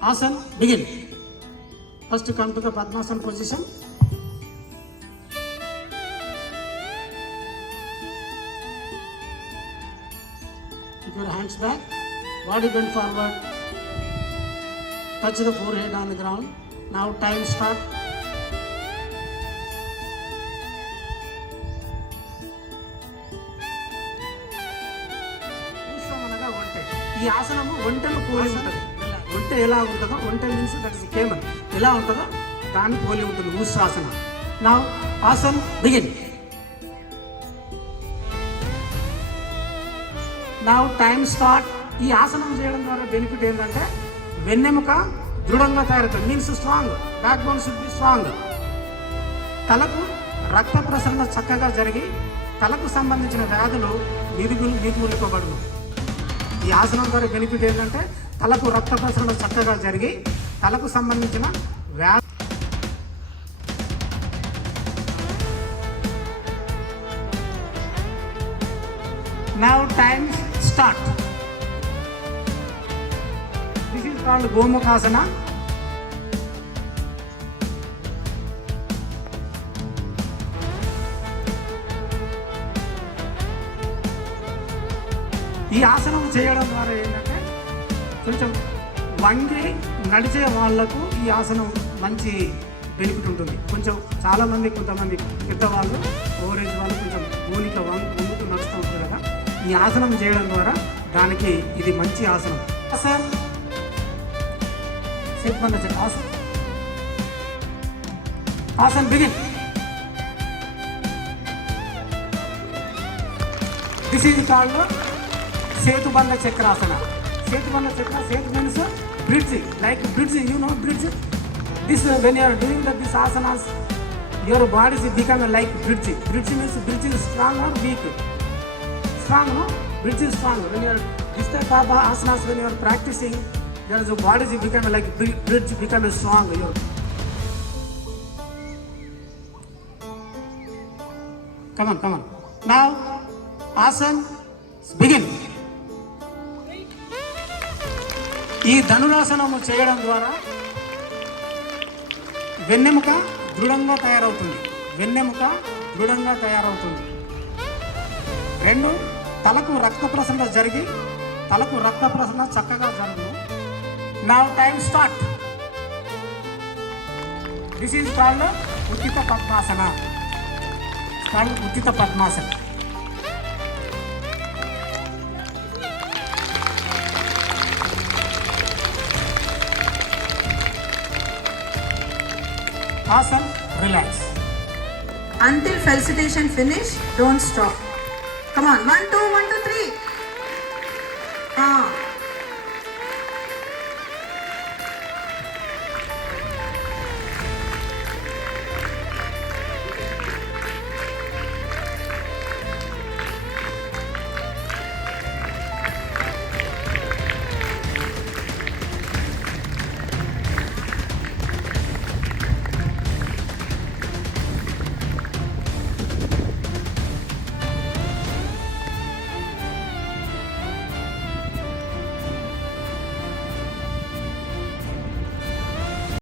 Asana, begin. First come to the Padmasana position. Keep your hands back, body bend forward, touch the forehead on the ground. Now time start. ఈ ఆసనము ఒంటెను పోలి ఉంటుంది. ఒంటె ఎలా ఉంటుందో, ఒంటె మీన్స్ దట్ ఇస్ కేమన్, ఎలా ఉంటుందో దాన్ని పోలి ఉంటుంది Ushtrasana. Now asan begin. Now time start. ఈ ఆసనం చేయడం ద్వారా బెనిఫిట్ ఏంటంటే వెన్నెముక దృఢంగా తయారవుతుంది, means strong, back bone should be strong. తలకు రక్త ప్రసరణ చక్కగా జరిగి తలకు సంబంధించిన వ్యాధులు నిర్మూలింపబడును. ఈ ఆసనం ద్వారా బెనిఫిట్ ఏంటంటే తలకు రక్త ప్రసరణ చక్కగా జరిగి తలకు సంబంధించిన వ్యాధి. Now time start. This is called Gomukhasana. ఈ ఆసనం చేయడం ద్వారా ఏంటంటే కొంచెం వంగి నడిచే వాళ్లకు ఈ ఆసనం మంచి బెనిఫిట్ ఉంటుంది. కొంచెం చాలామంది, కొంతమంది పెద్దవాళ్ళు, ఓవరేజ్ వాళ్ళు కొంచెం ఊనిక వంగుతూ నడుస్తూ ఉంటారు కదా, ఈ ఆసనం చేయడం ద్వారా దానికి ఇది మంచి ఆసనం. సార్ Setu Bandha asan. Asan begin. This is called Setubandha Chakrasana. Setubandha Chakra, Setu means bridge, like bridge, you know bridge. This when you are doing this asanas, your body is becoming like bridge. Bridge means bridge is strong or weak. Strong, no? Bridge is strong. When you are this type of asanas, when you are practicing, there is a body is becoming like bridge, becoming strong. Come on. Now, asana, begin. ఈ ధనురాసనము చేయడం ద్వారా వెన్నెముక దృఢంగా తయారవుతుంది. రెండు, తలకు రక్త ప్రసరణ జరిగి తలకు రక్త ప్రసరణ చక్కగా జరుగును. Now time start. This is called Utthita Padmasana. Awesome. Relax. Until felicitation finish, don't stop. Come on. 1, 2, 1, 2, 3.